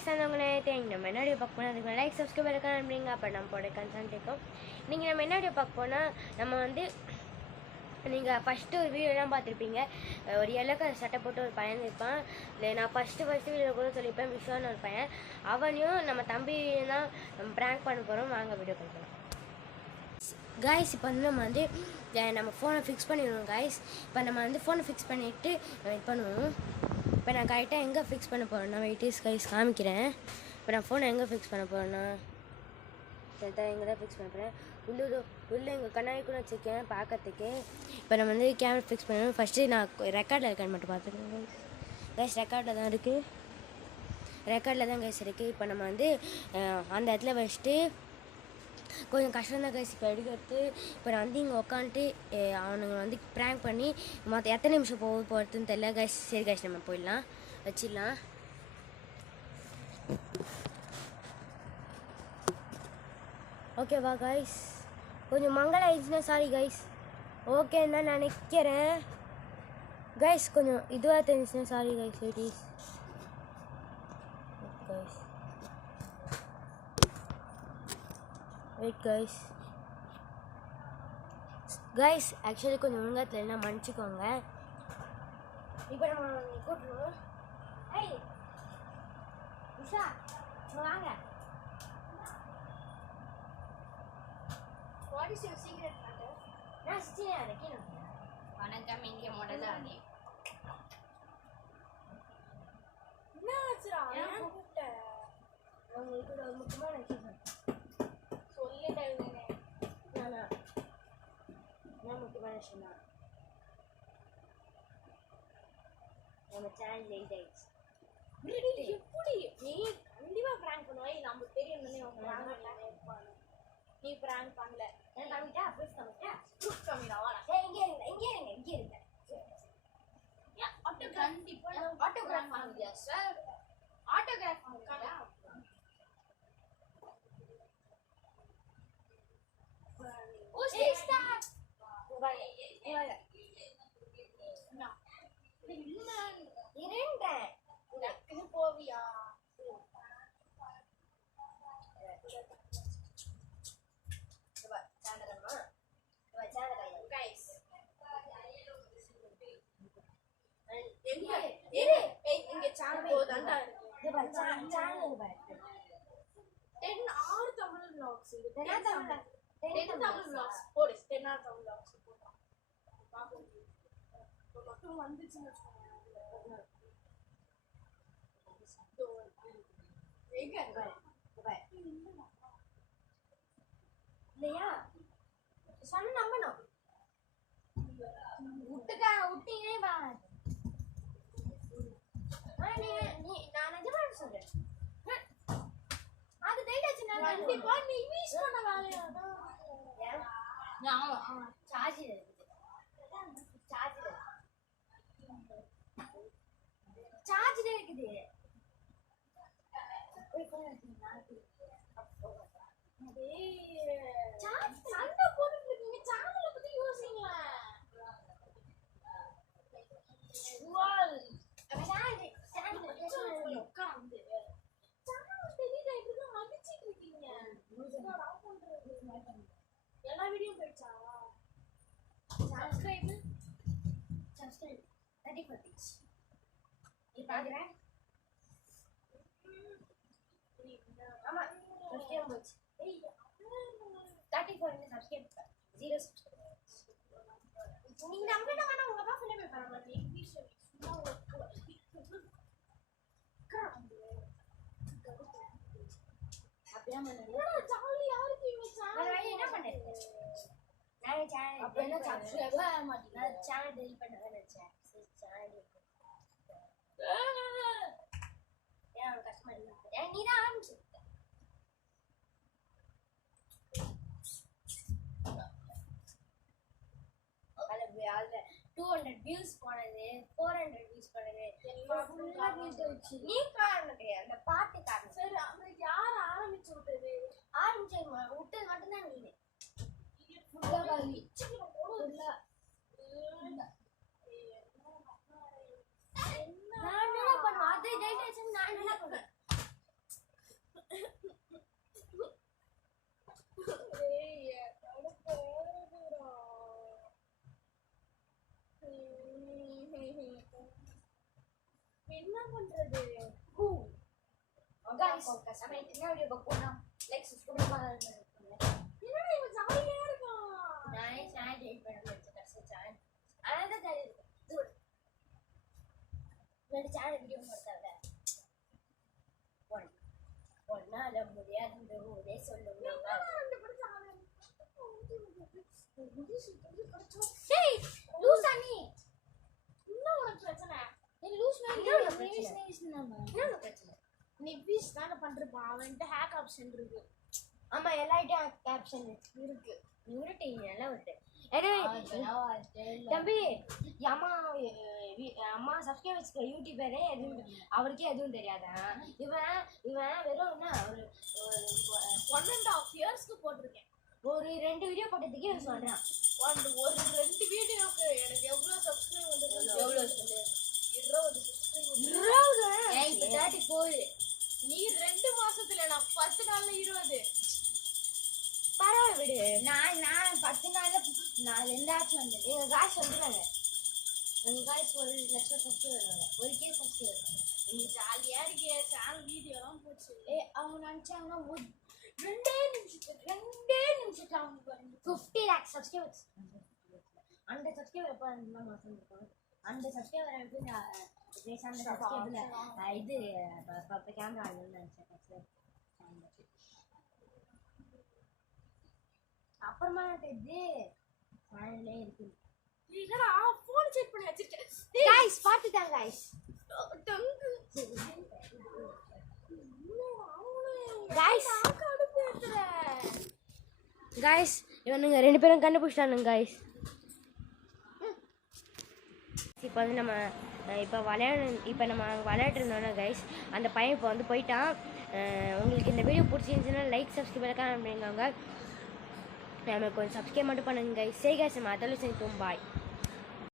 guys, நம்ம என்ன video பார்க்க போனால் அதுக்கு லைக் சப்ஸ்கிரைப் இருக்கான்னு அப்படிங்க. அப்போ நம்ம போட கன்சல்ட் இருக்கும். நீங்கள் நம்ம என்ன வீடியோ பார்க்க போனால் நம்ம வந்து நீங்கள் ஃபஸ்ட்டு ஒரு வீடியோலாம் பார்த்துருப்பீங்க. ஒரு எல்லோ கலர் சட்டை போட்டு ஒரு பையன் இருப்பான். இல்லை நான் ஃபஸ்ட்டு வீடியோ கூட சொல்லியிருப்பேன். விஸ்வான்னு ஒரு பையன், அவனையும் நம்ம தம்பியும் தான் நம்ம ப்ராங்க் பண்ண போகிறோம். வாங்க வீடியோ பண்ணலாம் காய்ஸ். இப்போ வந்து நம்ம வந்து நம்ம ஃபோனை ஃபிக்ஸ் பண்ணிடுவோம் காய்ஸ். இப்போ நம்ம வந்து ஃபோனை ஃபிக்ஸ் பண்ணிவிட்டு இது பண்ணுவோம். இப்போ நான் கரெக்டாக எங்கே ஃபிக்ஸ் பண்ண போகிறேன்னா வெயிட்டேஸ் கைஸ் காமிக்கிறேன். இப்போ நான் ஃபோனை எங்கே ஃபிக்ஸ் பண்ண போகிறேன்னா கரெக்டாக எங்கே தான் ஃபிக்ஸ் பண்ண போகிறேன். உள்ளே எங்கள் கண்ணாடி கூட வச்சுருக்கேன் பார்க்கறதுக்கு. இப்போ நம்ம வந்து கேமரா ஃபிக்ஸ் பண்ணணும். ஃபஸ்ட்டு நான் ரெக்கார்டில் இருக்கான்னு மட்டும் பார்த்துக்கேன் கைஸ். கைஸ் ரெக்கார்டில் தான் இருக்குது, ரெக்கார்டில் தான் கைஸ் இருக்குது. இப்போ நம்ம வந்து அந்த இடத்துல வச்சுட்டு கொஞ்சம் கஷ்டம் தான் கைஸ் இப்போ எடுக்கிறது. இப்போ நான் வந்து இங்கே உட்காந்துட்டு அவனுங்க வந்து ப்ராங்க் பண்ணி மற்ற எத்தனை நிமிஷம் போகிறதுன்னு தெரியல கைஸ். சரி கைஸ் நம்ம போயிடலாம், வச்சிடலாம். ஓகேவா கைஸ்? கொஞ்சம் மங்கள ஆயிடுச்சுன்னா சாரி கைஸ். ஓகேன்னு தான் நினைக்கிறேன் கைஸ். கொஞ்சம் இதுவாக தெரிஞ்சுச்சுன்னா sorry guys. It is guys. Wait guys. Guys actually கொஞ்சம் ஒழுங்காத்தில் என்ன மன்னிச்சிக்கோங்க. இப்போ நம்ம கூட்டுருவோம். ஏய் உஷா வாங்க. What is your secret matter? நான் சிச்சியா இருக்கேன். வணக்கம், இங்கே முதலாளி. என்ன ஆச்சுடா? நான் கூப்பிட்டேன். உங்களுக்கு ஒரு முக்கியமான விஷயம் நம்ம சேனல் எப்படி நீ கண்டிப்பா பிராங்க் பண்ணுவாய். நம்ம தெரியும் நீ பிராங்க் பண்ணல. காமிட்டா ப்ரூஃப் காமிட்டா ப்ரூஃப் காமிடா. இங்கே இருங்க கண்டிப்பா ஆட்டோகிராஃப் வாங்குறியா சார்? ஆட்டோகிராஃப் வாங்குறியா? ஓ ஸ்டார் போவியா? இல்லையா சொன்ன நம்பணும். விட்டீங்களே வா. நான் நிஜமா சொல்றேன். அது டேட் ஆச்சு. நான் கண்டிப்பா நீ மிஸ் பண்ண வேலையா தான். சார்ஜ் இருக்குது. சார்ஜ் இருக்குது. சண்டை போட்டுட்டு இருக்கீங்க. சேனலை பத்தி யோசிங்களா? எல்லா வீடியோ போயிடுச்சா? சப்ஸ்கிரைப் 34 நீ பாக்குறேன். ஆமா சப்ஸ்கிரைப் போச்சு. 34 சப்ஸ்கிரைப் 0 சப்ஸ்கிரைப். நீங்க நம்பினா வேணா உங்க அப்பா ஃபோன் பண்ண மாட்டீங்க. அப்படியே மனது ஜாலியா இருக்கீங்க. நான் என்ன பண்றேன்? நான் சேனல் அப்ப என்ன சப்ஸ்கிரைப் பண்ண மாட்டீங்க. நான் சேனல் டெலீட் பண்ண நினைச்சேன். சரி சேனல் ஏன் கஷ்டமா இருக்கு? நீ தான் ஆரம்பிச்சு. அதுல 200 வியூஸ் போனது, 400 வியூஸ் போனது, ஃபுல்லா வியூஸ் போச்சு. நீ காரணம் கிடையாது, அந்த பாட்டு காரணம். சரி அவங்களுக்கு யார் ஆரம்பிச்சு விட்டது? ஆரம்பிச்சு விட்டது மட்டும்தான் நீ. ஃபுல்லா காலி ஃபுல்லா. நான் என்ன பண்ணுவேன்? அது டேட் ஆச்சு. நான் என்ன பண்ணுவேன்? பாட்காஸ்ட் நம்ம என்ன வீடியோ பார்ப்போம்னா லைக் சப்ஸ்கிரைப் பண்ணுங்க. என்னடா இவன் ஜாலியா இருக்கான். நானே சேனல் டேட் பண்ண வச்சிருக்கேன் சேனல். அதான் தெரியுது. ரெண்டு சேனல் வீடியோ போட்டாங்க. ஒன்னால முடியாதுன்னு ஒரே சொல்லுங்க. டேய் லூசா நீ. என்ன உனக்கு பிரச்சனை? நீ லூஸ் என்ன பிரச்சனை? நீ வீஸ் தான பண்றப்பா. அவன்ட்ட ஹேக் ஆப்ஷன் இருக்கு. ஆமா எல்லார்ட்டயும் ஹேக் ஆப்ஷன் இருக்கு. யூனிட்டி நல்லா விட்டு. தம்பி அம்மா சப்ஸ்கிரைபர்ஸ் யூடியூபரே எதுவும் அவருக்கே எதுவும் தெரியாதா? இவன் வெறும் என்ன ஒரு 1.5 இயர்ஸ்க்கு போட்டிருக்கேன். ஒரு 2 வீடியோ போட்டதுக்கே இவன் சொல்றான். ஒரு 2 வீடியோக்கு எனக்கு எவ்வளவு சப்ஸ்கிரைப் வந்திருக்கு? எவ்வளவு சொல்லு? 20 சப்ஸ்கிரைப். 30 போகுது. நீ 2 மாசத்துல நான் 10 நாள்ல 20. பரவாயில்ல விடு. நான் 10 நாள்ல நான் 2 ஆச்சு வந்தேன். எங்க காசு வந்துடுறாங்க. எங்க காசு 1 லட்சம் சப்ஸ்கிரைப் வருவாங்க. 1 கே சப்ஸ்கிரைப் வருவாங்க. நீ ஜாலியா இருக்கிய சேனல் வீடியோலாம் போச்சு. அவங்க நினைச்சாங்கன்னா 2 நிமிஷத்துக்கு அவங்க 50 lakh சப்ஸ்கிரைபர்ஸ். அந்த சப்ஸ்கிரைபர் எப்போ அந்த மாசம் இருக்கும். அந்த சப்ஸ்கிரைபர் எனக்கு பேசாம சப்ஸ்கிரைபர்ல இது கேமரா நினைச்சேன். அப்புறமா இது சேனல்லே இருக்கு. இதெல்லா ஃபோன் செக் பண்ணி வச்சிருக்கேன். Guys பாத்துட்டாங்க guys. गाइस இவனுங்க 2 பேரும் கண்டுபிடிச்சானுங்க गाइस. இப்போ வந்து நம்ம இப்போ நம்ம விளையாட்டு இருந்தோம்னா गाइस அந்த பையன் இப்போ வந்து போயிட்டான். உங்களுக்கு இந்த வீடியோ பிடிச்சிருந்துச்சுன்னா லைக் சப்ஸ்கிரைப் அப்படிங்க. நம்ம கொஞ்சம் சப்ஸ்கிரைப் மட்டும் பண்ணுங்க गाइस. சரி गाइस நம்ம அதெல்லாம் செஞ்சோம். பாய்.